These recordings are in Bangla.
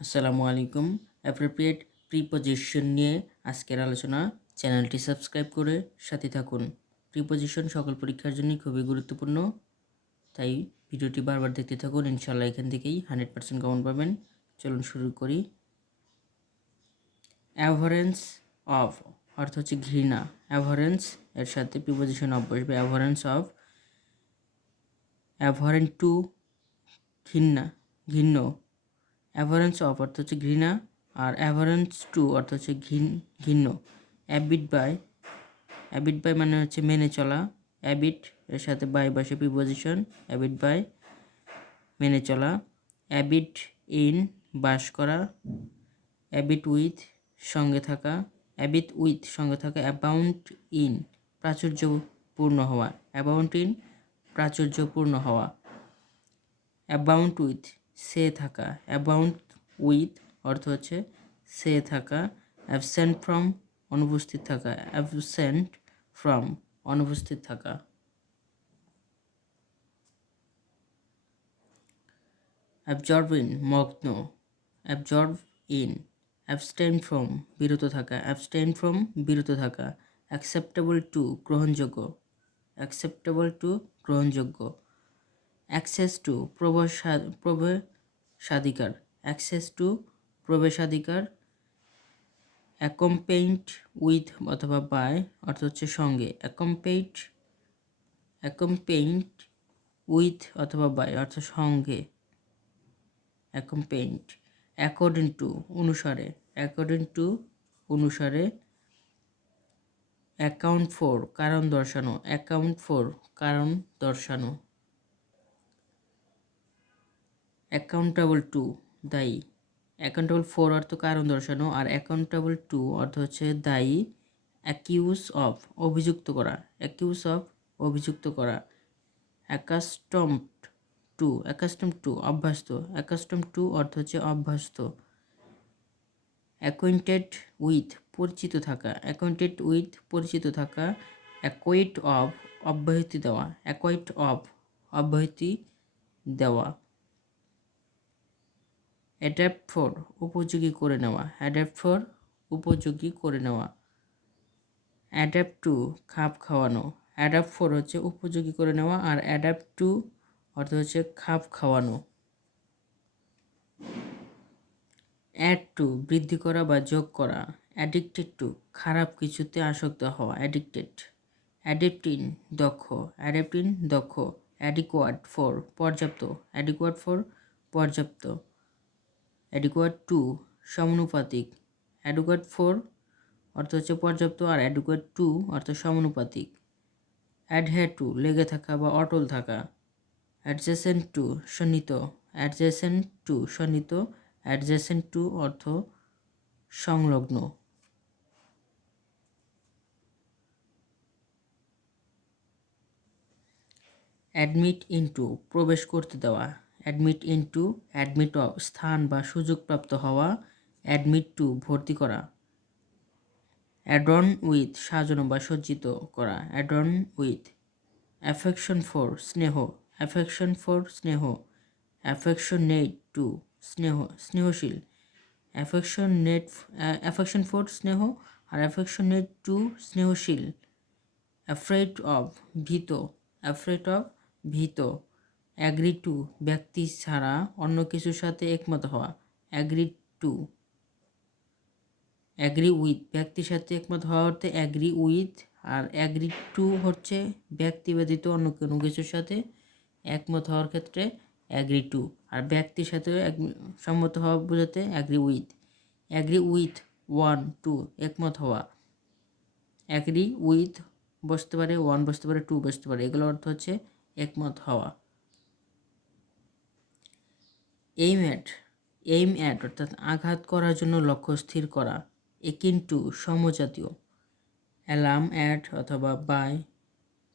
আসসালামু আলাইকুম। অ্যাপ্রোপ্রিয়েট প্রিপোজিশন নিয়ে আজকের আলোচনা। চ্যানেলটি সাবস্ক্রাইব করে সাথে থাকুন। প্রিপোজিশন সকল পরীক্ষার জন্যই খুবই গুরুত্বপূর্ণ, তাই ভিডিওটি বারবার দেখতে থাকুন। ইনশাল্লাহ এখান থেকেই 100% কমন পাবেন। চলুন শুরু করি। অ্যাভারেন্স অফ অর্থ হচ্ছে ঘৃণা। অ্যাভারেন্স এর সাথে প্রিপোজিশন অফ বসবে। অ্যাভারেন্স অফ, অ্যাভারেন্ট টু ঘৃণা, ঘৃণ্য। অ্যাভারেন্স অফ অর্থ হচ্ছে ঘৃণা, আর অ্যাভারেন্স টু অর্থ হচ্ছে ঘৃণ্য। অ্যাবিট বাই, অ্যাবিট বাই মানে হচ্ছে মেনে চলা। অ্যাবিট এর সাথে বাই বসে প্রিপোজিশন। অ্যাবিট বাই মেনে চলা। অ্যাবিট ইন বাস করা। অ্যাবিট উইথ সঙ্গে থাকা। অ্যাবিট উইথ সঙ্গে থাকা। অ্যাবাউন্ড ইন প্রাচুর্যপূর্ণ হওয়া। অ্যাবাউন্ড ইন প্রাচুর্যপূর্ণ হওয়া। অ্যাবাউন্ড উইথ সে থাকা। অ্যাবাউন্ড উইথ অর্থ হচ্ছে সে থাকা। অ্যাবসেন্ট ফ্রম অনুপস্থিত থাকা। অ্যাবসেন্ট ফ্রম অনুপস্থিত থাকা। অ্যাবজর্ব ইন মগ্ন। Absorb in. অ্যাবস্টেইন ফ্রম বিরত থাকা। অ্যাবস্টেইন ফ্রম বিরত থাকা। অ্যাকসেপ্টেবল টু গ্রহণযোগ্য। অ্যাকসেপ্টেবল টু গ্রহণযোগ্য। অ্যাক্সেস টু প্রবেশাধিকার। অ্যাক্সেস টু প্রবেশাধিকার। অ্যাকম্পেইন্ড উইথ অথবা বাই অর্থ হচ্ছে সঙ্গে। অ্যাকম্পেইন্ড উইথ অথবা বাই অর্থ সঙ্গে। অ্যাকম্পেইন্ড। অ্যাকর্ডিং টু অনুসারে। অ্যাকর্ডিং টু অনুসারে। অ্যাকাউন্ট ফর কারণ দর্শানো। অ্যাকাউন্ট ফর কারণ দর্শানো। অ্যাকাউন্টেবল টু দায়ী। অ্যাকাউন্টেবল ফর অর্থ কারণ দর্শানো, আর অ্যাকাউন্টেবল টু অর্থ হচ্ছে দায়ী। অ্যাকিউজ অফ অভিযুক্ত করা। অ্যাকিউজ অফ অভিযুক্ত করা। অ্যাকাস্টমড টু, অ্যাকাস্টম টু অভ্যস্ত। অ্যাকাস্টম টু অর্থ হচ্ছে অভ্যস্ত। অ্যাকোয়েন্টেড উইথ পরিচিত থাকা। অ্যাকোয়েন্টেড উইথ পরিচিত থাকা। অ্যাকোয়েট অফ অব্যাহতি দেওয়া। অ্যাকোয়েট অফ অব্যাহতি দেওয়া। অ্যাডাপ্ট ফর উপযোগী করে নেওয়া। অ্যাডাপ্ট ফর উপযোগী করে নেওয়া। অ্যাডাপ্ট টু খাপ খাওয়ানো। অ্যাডাপ্ট ফর হচ্ছে উপযোগী করে নেওয়া, আর অ্যাডাপ্ট টু অর্থ হচ্ছে খাপ খাওয়ানো। অ্যাড টু বৃদ্ধি করা বা যোগ করা। অ্যাডিক্টেড টু খারাপ কিছুতে আসক্ত হওয়া। অ্যাডিক্টেড। অ্যাডেপ্টিন দক্ষ। অ্যাডেপ্টিন দক্ষ। অ্যাডিকুয়াট ফর পর্যাপ্ত। অ্যাডিকুয়াট ফর পর্যাপ্ত। অ্যাডিকুয়েট টু সমানুপাতিক। অ্যাডিকুয়েট ফর অর্থ হচ্ছে পর্যাপ্ত, আর অ্যাডিকুয়েট টু অর্থ সমানুপাতিক। অ্যাডহেয়ার টু লেগে থাকা বা অটল থাকা। অ্যাডজেসেন্ট টু সন্নিহিত। অ্যাডজেসেন্ট টু সন্নিহিত। অ্যাডজেসেন্ট টু অর্থ সংলগ্ন। অ্যাডমিট ইনটু প্রবেশ করতে দেওয়া। অ্যাডমিট ইনটু অ্যাডমিট অফ স্থান বা সুযোগপ্রাপ্ত হওয়া। অ্যাডমিট টু ভর্তি করা। অ্যাডর্ন উইথ সাজানো বা সজ্জিত করা। Adorn with. অ্যাফেকশন ফর স্নেহ। অ্যাফেকশন ফর স্নেহ। অ্যাফেকশনেট টু স্নেহ স্নেহশীল। অ্যাফেকশন ফর স্নেহ, আর অ্যাফেকশনেট টু স্নেহশীল। অ্যাফ্রেড অফ ভীত। অ্যাফ্রেড অফ ভীত। অ্যাগ্রি টু ব্যক্তি ছাড়া অন্য কিছুর সাথে একমত হওয়া। Agree to. অ্যাগ্রি উইথ ব্যক্তির সাথে একমত হওয়া অর্থে অ্যাগ্রি উইথ, আর অ্যাগ্রি টু হচ্ছে ব্যক্তি ব্যতীত অন্য কোনো কিছুর সাথে একমত হওয়ার ক্ষেত্রে অ্যাগ্রি টু, আর ব্যক্তির সাথে সম্মত হওয়া বোঝাতে agree with. Agree with one to একমত হওয়া। অ্যাগ্রি উইথ বসতে পারে, ওয়ান বসতে পারে, টু বসতে পারে, এগুলো অর্থ হচ্ছে একমত হওয়া। এইম অ্যাট অর্থাৎ আঘাত করার জন্য লক্ষ্য স্থির করা। একিন টু সমজাতীয়। অ্যালার্ম অ্যাট অথবা বাই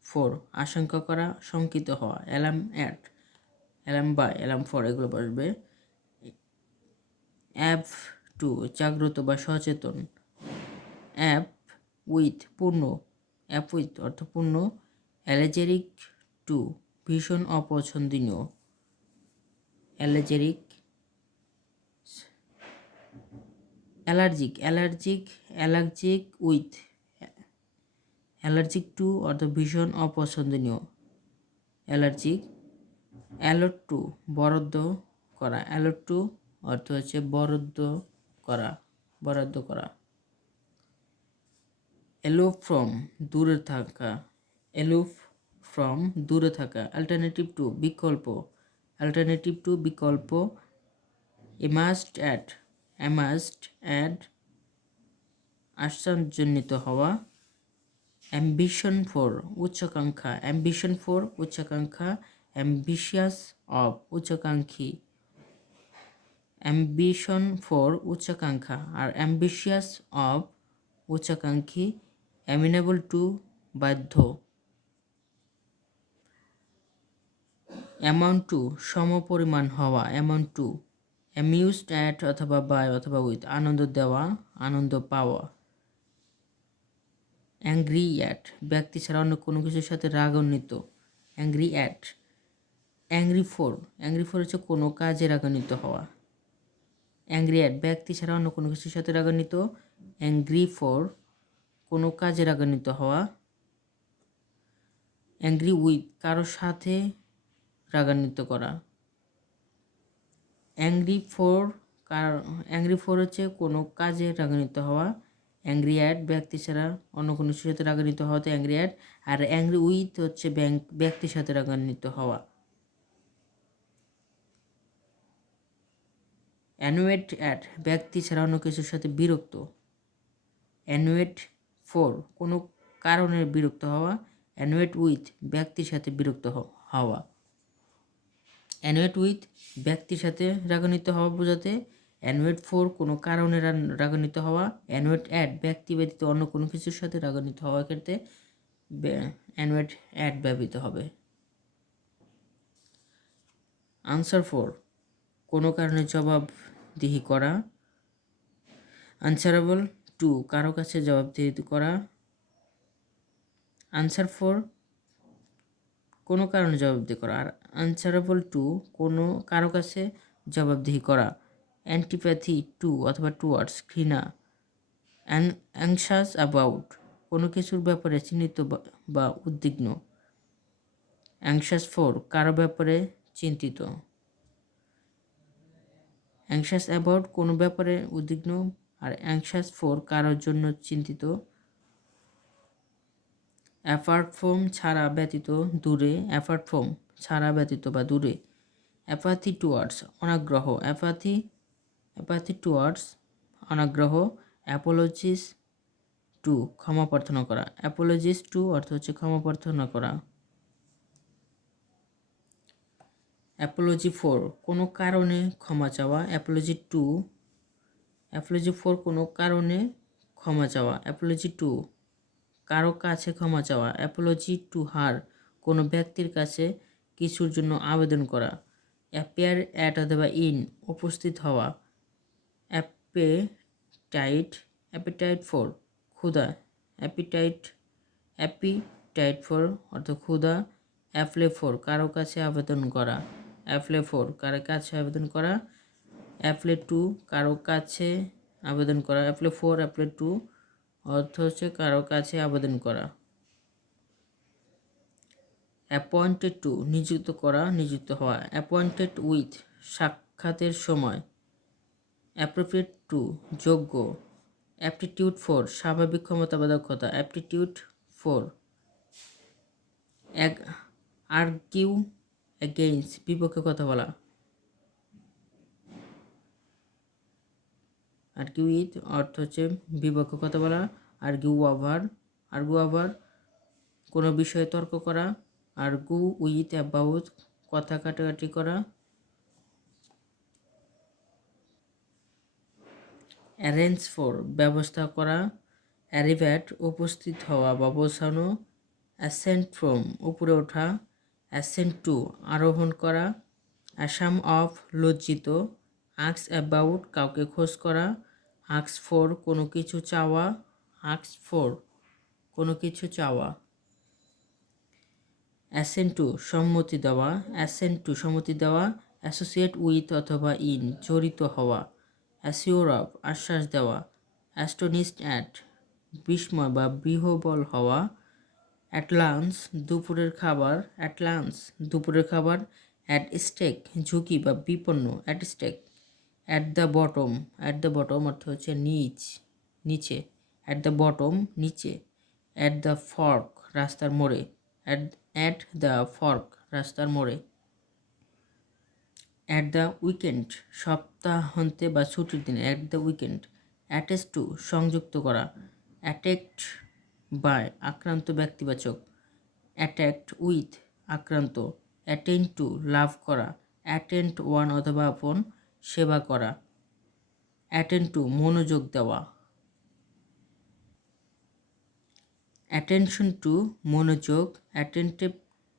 ফর আশঙ্কা করা, শঙ্কিত হওয়া। Alarm at, alarm by, alarm for এগুলো বসবে। অ্যাপ টু জাগ্রত বা সচেতন। অ্যাপ উইথ পূর্ণ। অ্যাপ উইথ অর্থ পূর্ণ। অ্যালার্জেরিক টু ভীষণ অপছন্দনীয়। Allergic allergic with, allergic to অর্থ ভীষণ অপছন্দনীয়, অ্যালার্জিক। অ্যালট টু বরাদ্দ করা, অ্যালট টু অর্থ হচ্ছে বরাদ্দ করা। এলোভ ফ্রম দূরে থাকা, এলোভ ফ্রম দূরে থাকা। অল্টারনেটিভ টু বিকল্প। এমাস্ট অ্যাড আশ্চর্যান্বিত হওয়া। অ্যাম্বিশন ফর উচ্চাকাঙ্ক্ষা, অ্যাম্বিশিয়াস অফ উচ্চাকাঙ্ক্ষী, অ্যাম্বিশন ফর উচ্চাকাঙ্ক্ষা আর অ্যাম্বিশিয়াস অফ উচ্চাকাঙ্ক্ষী। অ্যামিনেবল টু বাধ্য। অ্যামাউন্ট টু সমপরিমাণ হওয়া, অ্যামাউন্ট টু। অ্যামিউজড অ্যাট অথবা বাই অথবা উইথ আনন্দ দেওয়া, আনন্দ পাওয়া। অ্যাংরি অ্যাট ব্যক্তি ছাড়া অন্য কোনো কিছুর সাথে রাগান্বিত, অ্যাংরি অ্যাট। অ্যাংরি ফর হচ্ছে কোনো কাজে রাগান্বিত হওয়া। অ্যাংরি অ্যাট ব্যক্তি ছাড়া অন্য কোনো কিছুর সাথে রাগান্বিত, অ্যাংরি ফর কোনো কাজে রাগান্বিত হওয়া। অ্যাংরি উইথ কারোর সাথে রাগান্বিত করা। অ্যাংরি ফর হচ্ছে কোনো কাজে রাগান্বিত হওয়া। অ্যাংরি অ্যাট ব্যক্তি ছাড়া অন্য কোনো কিছুর সাথে রাগান্বিত হওয়াতে অ্যাংরি অ্যাট। আর অ্যাংরি উইথ হচ্ছে ব্যক্তির সাথে রাগান্বিত হওয়া। অ্যানোয়েড অ্যাট ব্যক্তি ছাড়া অন্য কিছুর সাথে বিরক্ত। অ্যানোয়েড ফর কোনো কারণে বিরক্ত হওয়া। অ্যানোয়েড উইথ ব্যক্তির সাথে বিরক্ত হওয়া। অ্যানোয়েড উইথ ব্যক্তির সাথে রাগান্বিত হওয়া বোঝাতে। অ্যানোয়েড ফর কোনো কারণে রাগান্বিত হওয়া। অ্যানোয়েড অ্যাট ব্যক্তি ব্যতীত অন্য কোনো কিছুর সাথে রাগান্বিত হওয়ার ক্ষেত্রে অ্যানোয়েড অ্যাট ব্যবহৃত হবে। আনসার ফর কোনো কারণে জবাবদিহি করা। আনসারেবল টু কারো কাছে জবাবদিহি করা। আনসার ফর কোনো কারণে জবাবদিহি করা আর আনসারেবল টু কোনো কারো কাছে জবাবদিহি করা। অ্যান্টিপ্যাথি টু অথবা টুয়ার্ডস ঘৃণা। অ্যাংশাস অ্যাবাউট কোনো কিছুর ব্যাপারে চিন্তিত বা উদ্বিগ্ন। অ্যাংশাস ফর কারো ব্যাপারে চিন্তিত। অ্যাংশাস অ্যাবাউট কোনো ব্যাপারে উদ্বিগ্ন আর অ্যাংশাস ফর কারোর জন্য চিন্তিত। অ্যাপার্ট ফ্রম ছাড়া ব্যতীত দূরে, অ্যাপার্ট ফ্রম ছাড়া ব্যতীত বা দূরে। অ্যাপাথি টুয়ার্ডস অনাগ্রহ, অ্যাপাথি টুয়ার্ডস অনাগ্রহ। অ্যাপোলজিস টু ক্ষমা প্রার্থনা করা, অ্যাপোলজিস টু অর্থ হচ্ছে ক্ষমা প্রার্থনা করা। অ্যাপোলজি ফর কোনো কারণে ক্ষমা চাওয়া। অ্যাপোলজি ফর কোনো কারণে ক্ষমা চাওয়া। অ্যাপোলজি টু কারো কাছে ক্ষমা চাওয়া। অ্যাপোলজি টু হার কোনো ব্যক্তির কাছে কিছুর জন্য আবেদন করা। অ্যাপিয়ার অ্যাট অথবা ইন উপস্থিত হওয়া। অ্যাপিটাইট ফর ক্ষুধা, অ্যাপিটাইট ফর অর্থ ক্ষুধা। অ্যাপ্লে ফর কারো কাছে আবেদন করা, অ্যাপ্লে ফর কারো কাছে আবেদন করা। অ্যাপ্লে টু কারো কাছে আবেদন করা। অ্যাপ্লে ফর অ্যাপ্লে টু অর্থ হচ্ছে কারো কাছে আবেদন করা। অ্যাপয়েন্টেড টু নিযুক্ত করা, নিযুক্ত হওয়া। অ্যাপয়েন্টেড উইথ সাক্ষাতের সময়। অ্যাপ্রোপ্রিয়েট টু যোগ্য। অ্যাপটিটিউড ফর স্বাভাবিক ক্ষমতা বা দক্ষতা। Aptitude for. আর্গিউ এগেইনস্ট বিপক্ষে কথা বলা। আর্গিউ উইথ অর্থ হচ্ছে বিপক্ষে কথা বলা। আর্গিউ ওভার কোনো বিষয়ে তর্ক করা। আর্গু উইথ অ্যাবাউট কথা কাটাকাটি করা। অ্যারেঞ্জ ফর ব্যবস্থা করা। অ্যারিভ্যাট উপস্থিত হওয়া বা পৌঁছানো। অ্যাসেন্ট ফ্রম উপরে ওঠা। অ্যাসেন্ট টু আরোহণ করা। অ্যাসাম অফ লজ্জিত। আক্স অ্যাবাউট কাউকে খোঁজ করা। আক্স ফর কোনো কিছু চাওয়া। আক্স ফর কোনো কিছু চাওয়া। অ্যাসেন্ট টু সম্মতি দেওয়া। অ্যাসেন্ট টু সম্মতি দেওয়া। অ্যাসোসিয়েট উইথ অথবা ইন জড়িত হওয়া। অ্যাসিওর অফ আশ্বাস দেওয়া, অ্যাস্টোনিশড অ্যাট বিস্ময় বা বিহ্বল হওয়া, অ্যাট লাঞ্চ দুপুরের খাবার, অ্যাট লাঞ্চ দুপুরের খাবার, অ্যাট স্টেক ঝুঁকি বা বিপন্ন, at stake, at the bottom অর্থ হচ্ছে নিচে, অ্যাট দ্য বটম নিচে, অ্যাট দ্য ফর্ক রাস্তার মোড়ে, অ্যাট দ্য ফর্ক রাস্তার মোড়ে, অ্যাট দ্য উইকেন্ড সপ্তাহান্তে বা ছুটির দিনে, অ্যাট দ্য উইকেন্ড, অ্যাটেচ টু সংযুক্ত করা, অ্যাটেকড বাই আক্রান্ত ব্যক্তিবাচক, অ্যাট্যাক্ট উইথ আক্রান্ত, অ্যাটেন্ড টু লাভ করা, অ্যাটেন্ড ওয়ান অথবা আপন সেবা করা, অ্যাটেন্ড টু মনোযোগ দেওয়া, অ্যাটেনশন টু মনোযোগ, অ্যাটেন্টিভ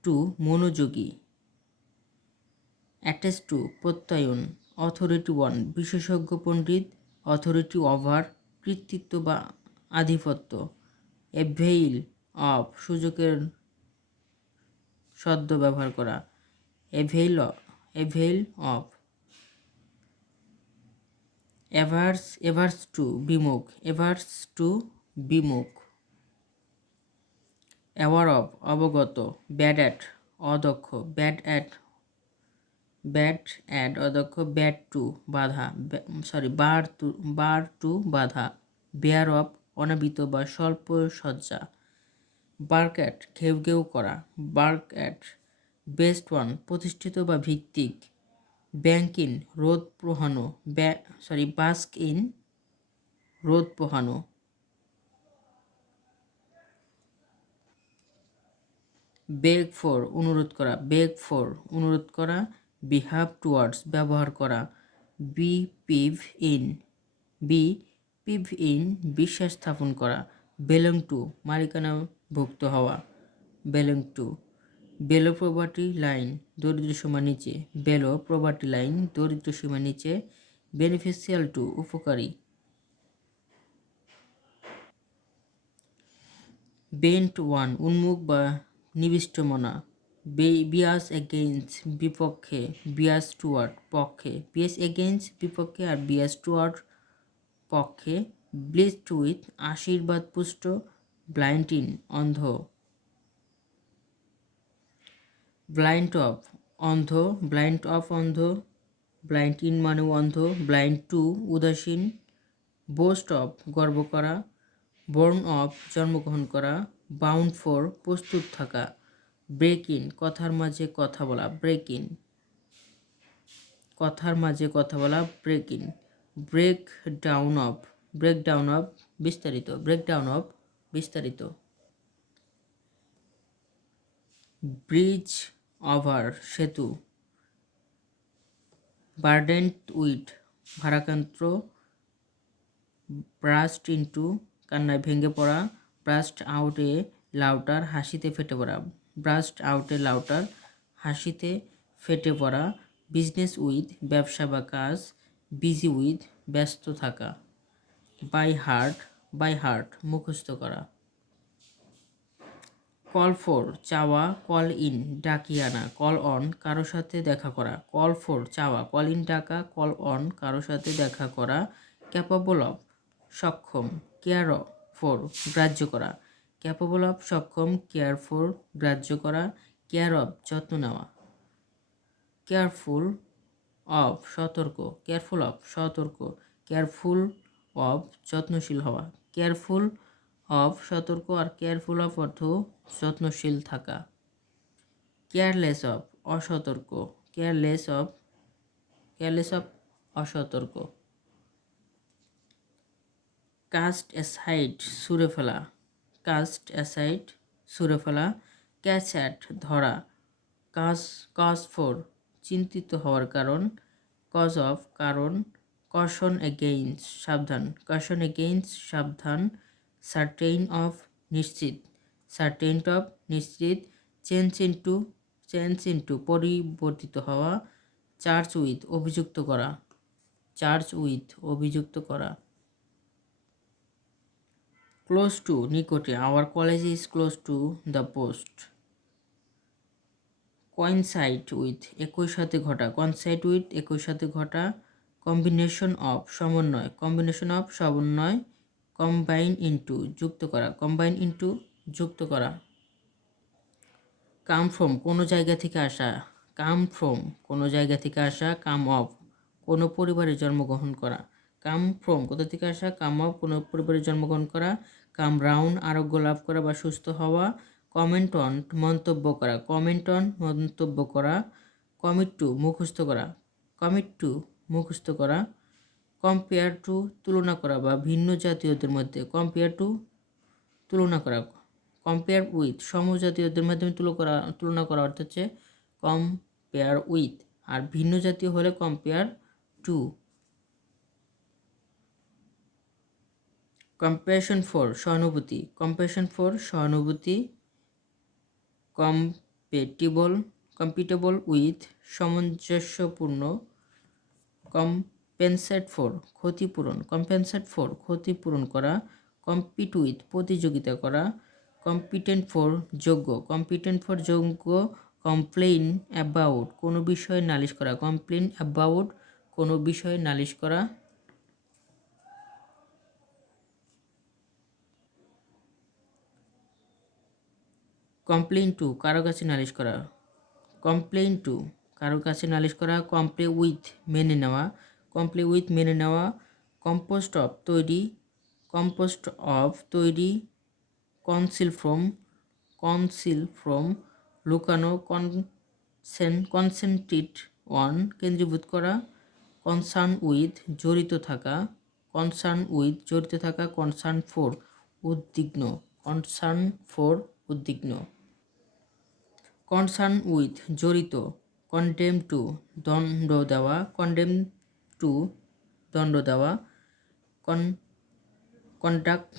টু মনোযোগী, অ্যাটেচ টু প্রত্যয়ন, অথরিটি ওয়ান বিশেষজ্ঞ পণ্ডিত, অথরিটি ওভার কর্তৃত্ব বা আধিপত্য, এভেইল অফ সুযোগের সদ্য ব্যবহার করা, এভেইল অফ, এভার্স টু বিমুখ, অ্যাওয়ার অফ অবগত, ব্যাড অ্যাট অদক্ষ, ব্যাড অ্যাড অদক্ষ, ব্যাড টু বাধা, বার টু বাধা, বেয়ার অফ অনাবৃত বা স্বল্প সজ্জা, বার্ক অ্যাট ঘেউ করা, বার্ক অ্যাট, বেস্ট ওয়ান প্রতিষ্ঠিত বা ভিত্তিক, ব্যাংক ইন রোদ পোহানো, বাস্ক ইন রোদ পোহানো, বেগ ফর অনুরোধ করা, বিহাভ টুয়ার্ডস ব্যবহার করা, বি পিভ ইন বিশ্বাস স্থাপন করা, বেলং টু মালিকানাভুক্ত হওয়া, belong to, below property line দরিদ্র সীমার নিচে, বেলো প্রপার্টি লাইন দরিদ্র সীমার নিচে, বেনিফিশিয়াল টু উপকারী, বেন্ট ওয়ান উন্মুখ বা নিবিষ্টমনা, বিয়াস এগেইনস্ট বিপক্ষে, বিয়াস টুয়ার্ড পক্ষে, বিয়াস এগেইনস্ট বিপক্ষে আর বিয়াস টুয়ার্ড পক্ষে, ব্লিসড উইথ আশীর্বাদ পুষ্ট, ব্লাইন্ড ইন অন্ধ, ব্লাইন্ড অফ অন্ধ, ব্লাইন্ড ইন মানে অন্ধ, ব্লাইন্ড টু উদাসীন, বোস্ট অফ গর্ব করা, বর্ন অফ জন্মগ্রহণ করা, বাউন্ড ফর প্রস্তুত থাকা, ব্রেক ইন কথার মাঝে কথা বলা, ব্রেক ইন কথার মাঝে কথা বলা, break in, break down of বিস্তারিত, ব্রিজ ওভার সেতু, বার্ডেন্ড উইথ ভারাক্রান্ত, ব্রাস্ট ইন্টু কান্নায় ভেঙে পড়া, ব্রাস্ট আউট এ লাউটার হাসিতে ফেটে পড়া, হাসিতে ফেটে পড়া, বিজনেস উইথ ব্যবসা বা কাজ, বিজি উইথ ব্যস্ত থাকা, বাই হার্ট মুখস্থ করা, কল ফর চাওয়া, কল ইন ডাকিয়ে আনা, কল অন কারো সাথে দেখা করা, কল ফর চাওয়া, কল ইন ডাকা, কল অন কারো সাথে দেখা করা, ক্যাপাবল অফ সক্ষম, কেয়ার ফর গ্রাহ্য করা, ক্যাপাবল অফ সক্ষম, কেয়ার ফর গ্রাহ্য করা, কেয়ার অফ যত্ন নেওয়া, কেয়ারফুল অফ সতর্ক, কেয়ারফুল অফ যত্নশীল হওয়া, কেয়ারফুল অফ সতর্ক আর কেয়ারফুল অফ অর্থ যত্নশীল থাকা, কেয়ারলেস অফ অসতর্ক, কেয়ারলেস অফ অসতর্ক, কাস্ট অ্যাসাইড ছুঁড়ে ফেলা, ক্যাচ অ্যাট ধরা, কজ ফর চিন্তিত হওয়ার কারণ, কজ অফ কারণ, কশন এগেইনস্ট সাবধান, সার্টেইন অফ নিশ্চিত, চেঞ্জ ইন্টু পরিবর্তিত হওয়া, চার্জ উইথ অভিযুক্ত করা, ক্লোজ টু নিকটে, our college is close to the post, coincide with একই সাথে ঘটা, কম্বিনেশন অফ সমন্বয়, কম্বিনেশন অফ সমন্বয়, কম্বাইন ইনটু যুক্ত করা, কম্বাইন ইনটু যুক্ত করা। কাম ফ্রম কোনো জায়গা থেকে আসা, কাম ফ্রম কোনো জায়গা থেকে আসা, কাম অফ কোনো পরিবারে জন্মগ্রহণ করা, কাম ফ্রম কোথা থেকে আসা, কাম অফ কোনো পরিবারে জন্মগ্রহণ করা, কাম রাউন্ড আরোগ্য লাভ করা বা সুস্থ হওয়া, কমেন্ট অন মন্তব্য করা, কমেন্ট অন মন্তব্য করা, কমিট টু মুখস্থ করা, কমিট টু মুখস্থ করা, কম্পেয়ার টু তুলনা করা বা ভিন্ন জাতীয়দের মধ্যে, কম্পেয়ার টু তুলনা করা, কম্পেয়ার উইথ সমজাতীয়দের মাধ্যমে তুলনা করা অর্থ হচ্ছে কম্পেয়ার উইথ, আর ভিন্ন জাতীয় হলে কম্পেয়ার টু। কম্প্যাশন ফর সহানুভূতি, কম্প্যাশন ফর সহানুভূতি, কম্পিটেবল উইথ সামঞ্জস্যপূর্ণ, কম্পেনসেট ফর ক্ষতিপূরণ, কম্পেনসেট ফর ক্ষতিপূরণ করা, কম্পিট উইথ প্রতিযোগিতা করা, কম্পিটেন্ট ফর যোগ্য, কম্পিটেন্ট ফর যোগ্য, কমপ্লেইন অ্যাবাউট কোনো বিষয়ে নালিশ করা, কমপ্লেইন অ্যাবাউট কোনো বিষয়ে নালিশ করা, কমপ্লেইন টু কারো কাছে নালিশ করা, কমপ্লেইন টু কারো কাছে নালিশ করা, কমপ্লে উইথ মেনে নেওয়া, কমপ্লে উইথ মেনে নেওয়া, কম্পোস্ট অফ তৈরি, কম্পোস্ট অফ তৈরি, কনসিল ফ্রম লুকানো, কনসেন্ট্রেট অন কেন্দ্রীভূত করা, কনসার্ন উইথ জড়িত থাকা, কনসার্ন উইথ জড়িত থাকা, কনসার্ন ফর উদ্বিগ্ন, কনসার্ন ফর উদ্বিগ্ন, কনসার্ন উইথ জড়িত, কন্ডেম টু দণ্ড দেওয়া, কন্ডেম টু দণ্ড দেওয়া, কন্ডাক্ট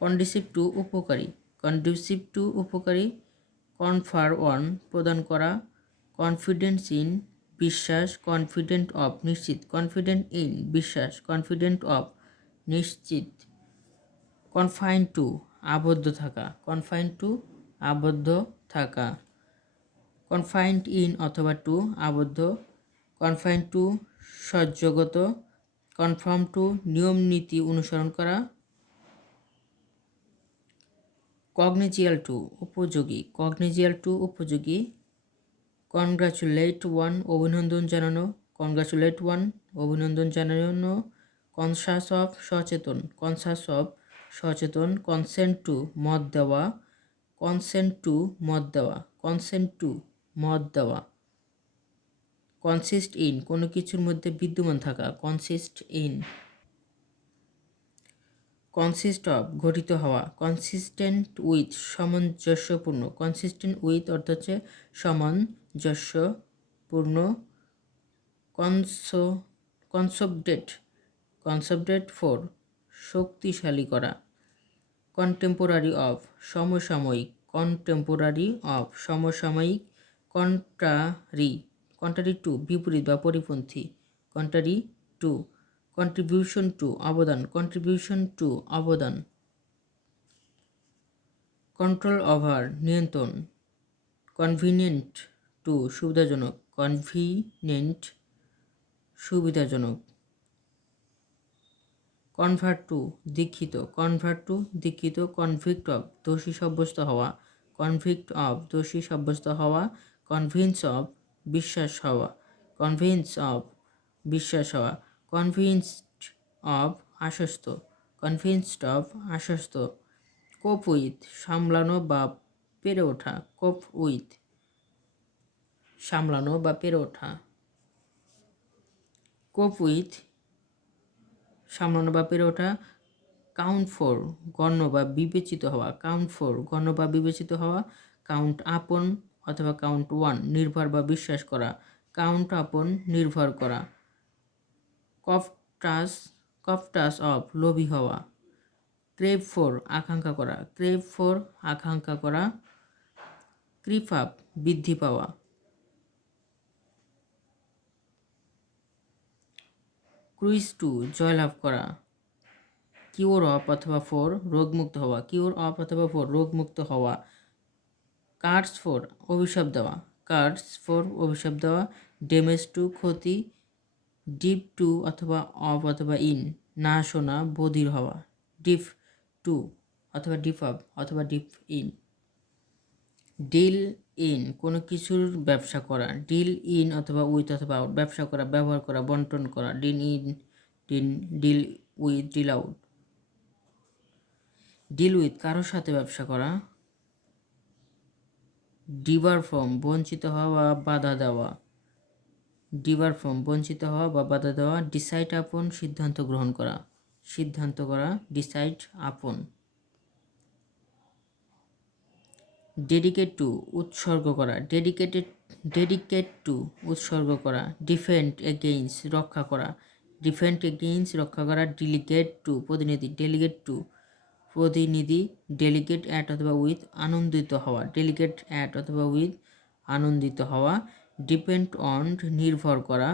কন্ডিসিভ টু উপকারী, কন্ডিসিভ টু উপকারী, কনফার অন প্রদান করা, কনফিডেন্স ইন বিশ্বাস, কনফিডেন্ট অফ নিশ্চিত, কনফিডেন্ট ইন বিশ্বাস, কনফিডেন্ট অফ নিশ্চিত, কনফাইন টু আবদ্ধ থাকা, কনফাইন টু আবদ্ধ থাকা, কনফাইন্ড ইন অথবা টু আবদ্ধ, কনফাইন টু সহ্যগত, কনফার্ম টু নিয়ম নীতি অনুসরণ করা, কগনিজিয়াল টু উপযোগী, কগনিজিয়াল টু উপযোগী, কনগ্রাচুলেট ওয়ান অভিনন্দন জানানো, কনগ্রাচুলেট ওয়ান অভিনন্দন জানানো, কনসাস অফ সচেতন, কনসাস অফ সচেতন, কনসেন্ট টু মত দেওয়া, কনসেন্ট টু মত দেওয়া, কনসেন্ট টু মত দেওয়া, কনসিস্ট ইন কোনো কিছুর মধ্যে বিদ্যমান থাকা, কনসিস্ট ইন, কনসিস্ট অফ গঠিত হওয়া, কনসিস্টেন্ট উইথ সামঞ্জস্যপূর্ণ, কনসিস্টেন্ট উইথ অর্থ হচ্ছে সামঞ্জস্যপূর্ণ, কনসেপ্টেড ফর শক্তিশালী করা, কন্টেম্পোরারি অফ সমসাময়িক, কন্টেম্পোরারি অফ সমসাময়িক, কন্ট্রারি টু বিপরীত বা পরিপন্থী, কন্ট্রারি টু, কন্ট্রিবিউশন টু অবদান, কন্ট্রিবিউশন টু অবদান, কন্ট্রোল ওভার নিয়ন্ত্রণ, কনভিনিয়েন্ট টু সুবিধাজনক, কনভিনিয়েন্ট সুবিধাজনক, কনভার্ট টু দীক্ষিত, কনভার্ট টু দীক্ষিত, কনভিক্ট অফ দোষী সাব্যস্ত হওয়া, কনভিক্ট অফ দোষী সাব্যস্ত হওয়া, কনভিন্স অফ বিশ্বাস হওয়া, কনভিন্স অফ বিশ্বাস হওয়া, কনভিন্সড অফ আশ্বস্ত, কনভিন্সড অফ আশ্বস্ত, কোপ উইথ সামলানো বা পেরে ওঠা, কোপ উইথ সামলানো বা পেরে ওঠা, কোপ উইথ সামলানো বা পেরে ওঠা, কাউন্ট ফর গণ্য বা বিবেচিত হওয়া, কাউন্ট ফর গণ্য বা বিবেচিত হওয়া, কাউন্ট আপন অথবা কাউন্ট ওয়ান নির্ভর বা বিশ্বাস করা, কাউন্ট আপন নির্ভর করা, কফটাস অফ লোভী হওয়া, ক্রেভ ফর আকাঙ্ক্ষা করা, ক্রেভ ফর আকাঙ্ক্ষা করা, ক্রিপ আপ বৃদ্ধি পাওয়া, ক্রুইজ টু জয়লাভ করা, কিওর অফ অথবা ফর রোগমুক্ত হওয়া, কিওর অফ অথবা ফর রোগমুক্ত হওয়া, কার্স ফর অভিশাপ দেওয়া, কার্স ফর অভিশাপ দেওয়া, ড্যামেজ টু ক্ষতি, ডিপ টু অথবা অফ অথবা ইন না শোনা, বধির হওয়া, ডিপ টু অথবা ডিপ অফ অথবা ডিপ ইন। ডিল ইন কোনো কিছুর ব্যবসা করা, ডিল ইন অথবা উইথ অথবা আউট ব্যবসা করা, ব্যবহার করা, বন্টন করা, deal in, deal with, deal out. Deal with কারোর সাথে ব্যবসা করা, ডিবার ফ্রম বঞ্চিত হওয়া বা বাধা দেওয়া, ডিবার ফ্রম বঞ্চিত হওয়া বা বাধা দেওয়া, ডিসাইড আপন সিদ্ধান্ত গ্রহণ করা, সিদ্ধান্ত করা, ডিসাইড আপন। ডেডিকেট টু উৎসর্গ করা, ডেডিকেট টু উৎসর্গ করা, ডিফেন্ড এগেইনস্ট রক্ষা করা, ডিফেন্ড এগেইনস্ট রক্ষা করা, ডেলিগেট টু প্রতিনিধি, ডেলিগেট টু প্রতিনিধি, ডেলিগেট অ্যাট অথবা উইথ আনন্দিত হওয়া, ডেলিগেট অ্যাট অথবা উইথ আনন্দিত হওয়া, ডিপেন্ড অন নির্ভর করা,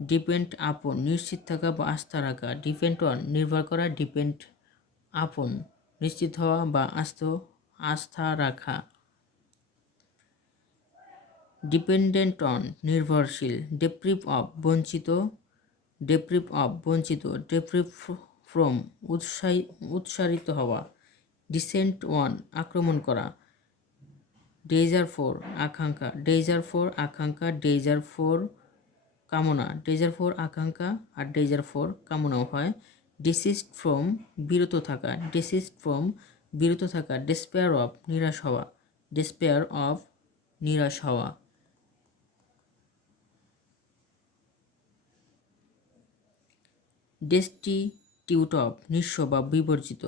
ডিপেন্ড আপন নিশ্চিত থাকা বা আস্থা রাখা, ডিপেন্ড অন নির্ভর করা, ডিপেন্ড আপন নিশ্চিত হওয়া বা আস্থা রাখা। ডিপেন্ডেন্ট অন নির্ভরশীল, ডেপ্রিভ অফ বঞ্চিত, ডেপ্রিভ অফ বঞ্চিত, ডেপ্রিভ ফ্রম উৎসারিত হওয়া, ডিসেন্ট অন আক্রমণ করা, ডেজার ফর আকাঙ্ক্ষা, ডেজার ফর আকাঙ্ক্ষা, ডেজার ফর কামনা, ডেজার ফর আকাঙ্ক্ষা আর ডেজার ফর কামনাও হয়। ডিসিস্ট ফ্রম বিরত থাকা, ডিসিস্ট ফ্রম বিরত থাকা, ডেসপেয়ার অফ নিরাশ হওয়া, ডেসপেয়ার অফ নিরাশ হওয়া। ডেস্টিটিউট অফ নিঃস্ব বা বিবর্জিত,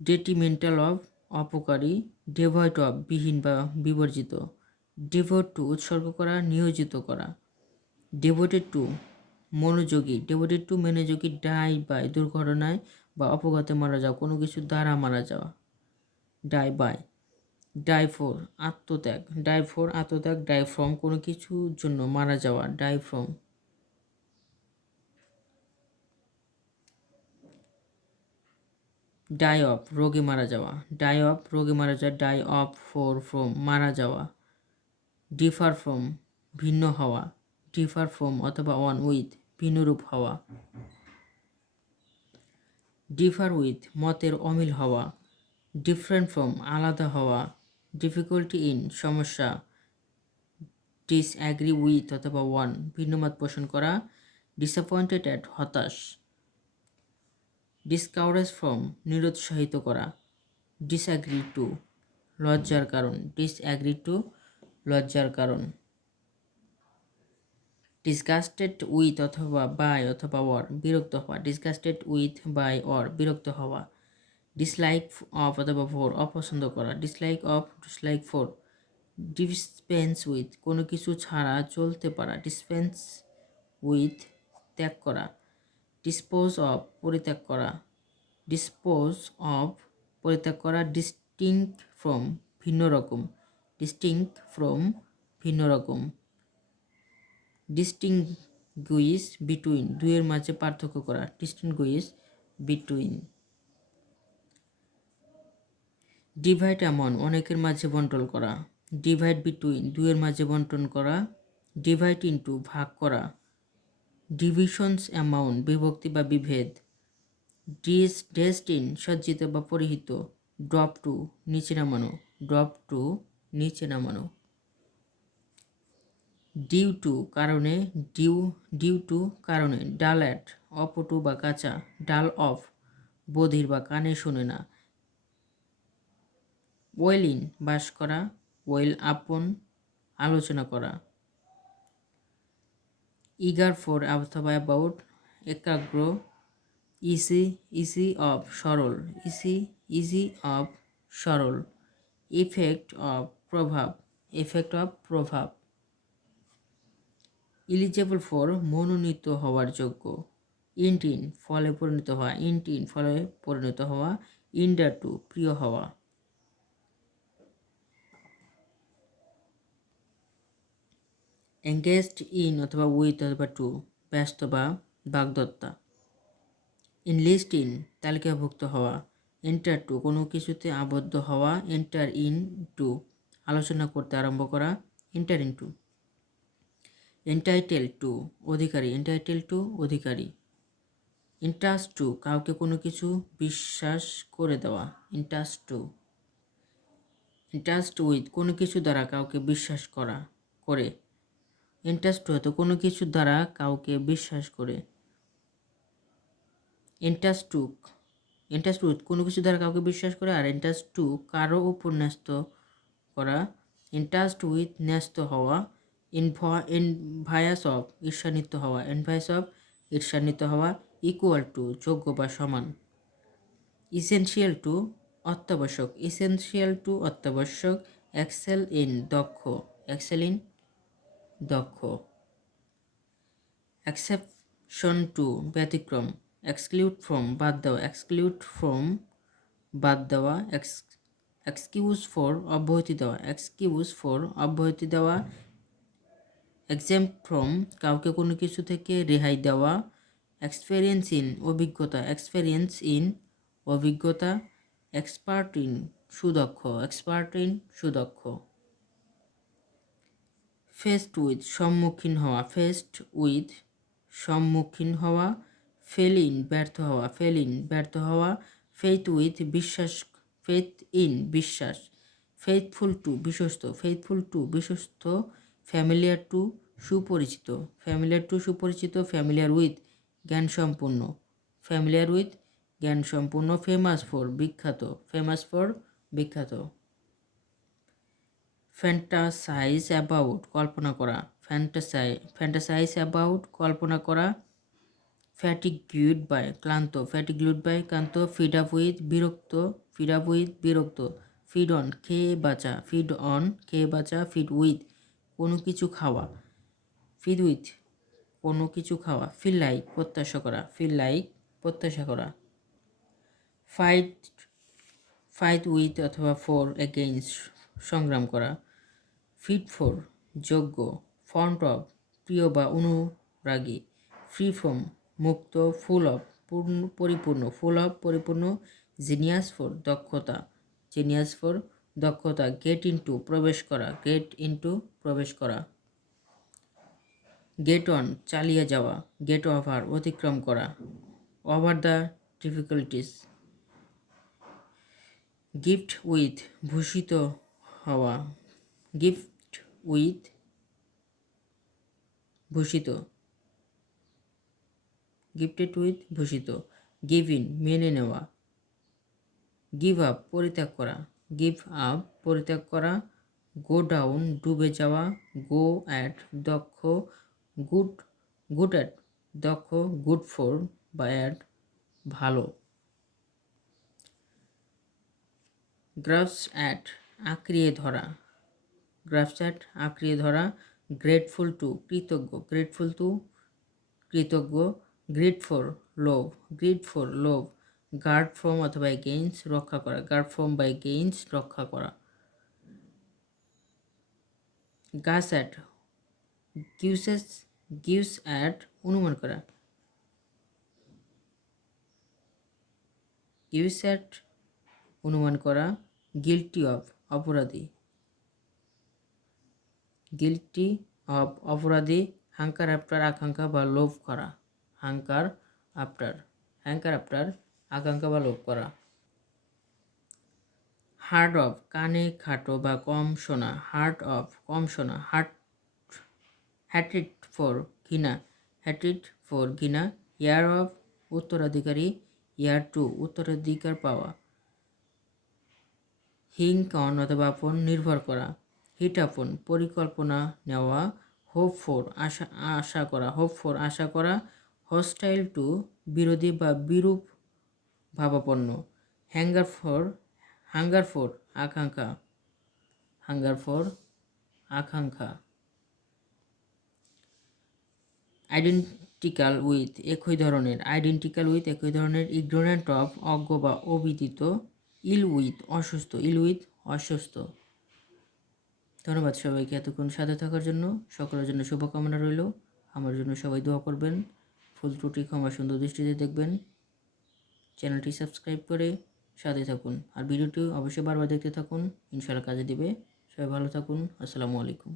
ডেট্রিমেন্টাল অফ অপকারী, ডেভয়েড অফ বিহীন বা বিবর্জিত, ডেভোট টু উৎসর্গ করা, নিয়োজিত করা, ডেভোটেড টু মনোযোগী, ডেভোটেড টু মনোযোগী, ডাই বাই দুর্ঘটনায় বা অপঘাতে মারা যাওয়া, কোনো কিছু দ্বারা মারা যাওয়া, ডাই বাই। ডাই ফর আত্মত্যাগ, ডাই ফর আত্মত্যাগ, ডাই ফ্রম কোনো কিছুর জন্য মারা যাওয়া, ডাই ফ্রম। ডাই অফ রোগে মারা যাওয়া, ডাই অফ রোগে মারা যাওয়া, ডাই অফ ফর ফ্রম মারা যাওয়া। ডিফার ফ্রম ভিন্ন হওয়া, ডিফার ফ্রম অথবা অন উইথ ভিন্নরূপ হওয়া। ডিফার উইথ মতের অমিল হওয়া, ডিফারেন্ট ফ্রম আলাদা হওয়া। ডিফিকাল্টি ইন সমস্যা, ডিসঅ্যাগ্রি উইথ অথবা ওয়ান ভিন্নমত পোষণ করা। ডিসঅ্যাপয়েন্টেড অ্যাট হতাশ। ডিসকাউরেজ ফ্রম নিরুৎসাহিত করা। ডিসঅ্যাগ্রি টু লজ্জার কারণ, ডিসঅ্যাগ্রি টু লজ্জার কারণ। ডিসগাস্টেড উইথ অথবা বাই অথবা অর বিরক্ত হওয়া, ডিসগাস্টেড উইথ বাই অর বিরক্ত হওয়া। ডিসলাইক অফ অথবা ফর অপছন্দ করা, dislike of dislike for. Dispense with কোনো কিছু ছাড়া চলতে পারা, ডিসপেন্স উইথ ত্যাগ করা। ডিসপোজ অফ পরিত্যাগ করা, ডিসপোজ অফ পরিত্যাগ করা। ডিস্টিংক্ট ফ্রম ভিন্ন রকম, ডিস্টিংক্ট ফ্রম ভিন্ন রকম। ডিস্টিংগুইশ বিটুইন দুইয়ের মাঝে পার্থক্য করা, ডিস্টিংগুইশ বিটুইন। ডিভাইড অ্যামন অনেকের মাঝে বন্টন করা, ডিভাইড বিটুইন দুইয়ের মাঝে বন্টন করা। ডিভাইড ইন্টু ভাগ করা। ডিভিশনস অ্যামাউন্ট বিভক্তি বা বিভেদ। ডেস্টিন সজ্জিত বা পরিহিত। ড্রপ টু নিচে নামানো, ড্রপ টু নিচে নামানো। ডিউ টু কারণে, ডিউ টু কারণে। ডাল অ্যাট অপটু বা কাঁচা, ডাল অফ বধির বা কানে শোনে না। ওয়েল ইন বাস করা, ওয়েল আপন আলোচনা করা। ইগার ফর অথবা অ্যাবাউট একাগ্র। ইজি অফ সরল, ইজি অফ সরল। ইফেক্ট অফ প্রভাব, এফেক্ট অফ প্রভাব। এলিজেবল ফর মনোনীত হওয়ার যোগ্য। ইনটিন ফলে পরিণত হওয়া, ইনটিন ফলে পরিণত হওয়া। ইন্ডার টু প্রিয় হওয়া। এঙ্গেজড ইন অথবা উইথ অথবা টু ব্যস্ত বা বাগদত্তা। ইনলিস্ট ইন তালিকাভুক্ত হওয়া। এন্টার টু কোনো কিছুতে আবদ্ধ হওয়া। এন্টার ইন টু আলোচনা করতে আরম্ভ করা। Enter into. Entitle to অধিকারী, এন্টাইটেল টু অধিকারী। ইন্টারেস্ট টু কাউকে কোনো কিছু বিশ্বাস করে দেওয়া, ইন্টারেস্ট টু। ইন্টারেস্ট উইথ কোনো কিছু দ্বারা কাউকে বিশ্বাস করা করে। ইন্টারেস্ট হয়তো কোনো কিছু দ্বারা কাউকে বিশ্বাস করে। ইন্টারেস্ট টু, ইন্টারেস্ট উইথ কোনো কিছু দ্বারা কাউকে বিশ্বাস করে, আর ইন্টারেস্ট টু কারো উপর ন্যস্ত করা। ইন্টারেস্ট উইথ ন্যস্ত হওয়া। ইনভায়াস অফ ঈর্ষান্বিত হওয়া, ইনভায়াস অফ ঈর্ষান্বিত হওয়া। ইকুয়াল টু যোগ্য বা সমান। ইসেনশিয়াল টু অত্যাবশ্যক, ইসেনশিয়াল টু অত্যাবশ্যক। এক্সেল ইন দক্ষ, এক্সেল ইন দক্ষ। এক্সেপশন টু ব্যতিক্রম। এক্সক্লুড ফ্রম বাদ দেওয়া, এক্সক্লুড ফ্রম বাদ দেওয়া। এক্সকিউজ ফর অব্যাহতি দেওয়া, এক্সকিউজ ফর অব্যাহতি দেওয়া। এক্সেম্প ফ্রম কাউকে কোনো কিছু থেকে রেহাই দেওয়া। এক্সপেরিয়েন্স ইন অভিজ্ঞতা, এক্সপেরিয়েন্স ইন অভিজ্ঞতা। এক্সপার্ট ইন সুদক্ষ, এক্সপার্ট ইন সুদক্ষ। ফেসড উইথ সম্মুখীন হওয়া, ফেসড উইথ সম্মুখীন হওয়া। ফেল ইন ব্যর্থ হওয়া, ফেল ইন ব্যর্থ হওয়া। ফেইথ উইথ বিশ্বাস, ফেইথ ইন বিশ্বাস। ফেইথফুল টু বিশ্বস্ত, ফেইথফুল টু বিশ্বস্ত। ফ্যামিলিয়ার টু সুপরিচিত, ফ্যামিলিয়ার টু সুপরিচিত। ফ্যামিলিয়ার উইথ জ্ঞানসম্পন্ন, ফ্যামিলিয়ার উইথ জ্ঞানসম্পন্ন। ফেমাস ফর বিখ্যাত, ফেমাস ফর বিখ্যাত। ফ্যান্টাসাইজ অ্যাবাউট কল্পনা করা, ফ্যান্টাসাইজ অ্যাবাউট কল্পনা করা। ফ্যাটিগুড বাই ক্লান্ত, ফ্যাটিগুড বাই ক্লান্ত। ফিড আপ উইথ বিরক্ত, ফিড আপ উইথ বিরক্ত। ফিড অন খেয়ে বাঁচা, ফিড অন খেয়ে বাঁচা। ফিড উইথ কোনো কিছু খাওয়া, ফিড উইথ কোনো কিছু খাওয়া। ফিল লাইক প্রত্যাশা করা, ফিল লাইক প্রত্যাশা করা। ফাইট, ফাইট উইথ অথবা ফর এগেইনস্ট সংগ্রাম করা। ফিট ফর যোগ্য। ফন্ট অফ প্রিয় বা অনুরাগী। ফ্রি ফ্রম মুক্ত। ফুল অফ পরিপূর্ণ, ফুল অফ পরিপূর্ণ। জিনিয়াস ফর দক্ষতা, জিনিয়াস ফর দক্ষতা। গেট ইনটু প্রবেশ করা, গেট ইনটু প্রবেশ করা। গেট অন চালিয়ে যাওয়া। গেট ওভার অতিক্রম করা, over the difficulties. Gift with ভূষিত হওয়া, গিফট উইথ ভূষিত, গিফটেড উইথ ভূষিত। গিভ ইন মেনে নেওয়া। গিভ আপ পরিত্যাগ করা, গিভ আপ পরিত্যাগ করা। গো ডাউন ডুবে যাওয়া। গো অ্যাট দক্ষ। গুড, গুড অ্যাট দক্ষ। গুড ফর বা অ্যাট ভালো। গ্রাস্প অ্যাট আঁকড়িয়ে ধরা, গ্রাস্প অ্যাট আঁকড়িয়ে ধরা। গ্রেটফুল টু কৃতজ্ঞ, গ্রেটফুল টু কৃতজ্ঞ। গ্রিড ফর লোভ, গ্রিড ফর লোভ। গার্ড ফ্রম অথবা এগেইনস্ট রক্ষা করা, গার্ড ফ্রম বা এগেইনস্ট রক্ষা করা। গাস অ্যাট গিভস, গিভস অ্যাট অনুমান করা, গিভস অ্যাট অনুমান করা। গিল্টি অফ অপরাধী, গিল্টি অফ অপরাধী। হাঙ্কার আফটার আকাঙ্ক্ষা বা লোভ করা, হাঙ্কার আফটার, হ্যাঙ্কার আফটার আকাঙ্ক্ষা বা লোভ করা। হার্ড অফ কানে খাটো বা কম শোনা, হার্ড অফ কম শোনা। হ্যাট্রিট ফর ঘৃণা, হ্যাট্রিট ফর ঘৃণা। ইয়ার অফ উত্তরাধিকারী, ইয়ার টু উত্তরাধিকার পাওয়া। হিঙ্ক অন অথবা আপন নির্ভর করা। হিট আপন পরিকল্পনা নেওয়া। হোপ ফর আশা, আশা করা, হোপ ফর আশা করা। হস্টাইল টু বিরোধী বা বিরূপ ভাবাপন্ন। হ্যাঙ্গার ফর, হাঙ্গার ফর আকাঙ্ক্ষা, হাঙ্গার ফর আকাঙ্ক্ষা। আইডেন্টিক্যাল উইথ একই ধরনের, আইডেন্টিক্যাল উইথ একই ধরনের। ইগনোরেন্ট অফ অজ্ঞ বা অবিদিত। ইল উইথ অসুস্থ, ইল উইথ অসুস্থ। ধন্যবাদ সবাইকে এতক্ষণ সাথে থাকার জন্য। সকলের জন্য শুভকামনা রইল। আমার জন্য সবাই দোয়া করবেন। ভুল ত্রুটি ক্ষমা সুন্দর দৃষ্টিতে দেখবেন। চ্যানেলটি সাবস্ক্রাইব করে সাথে থাকুন, আর ভিডিওটি অবশ্যই বারবার দেখতে থাকুন, ইনশাআল্লাহ কাজে দিবে। সবাই ভালো থাকুন। আসসালামু আলাইকুম।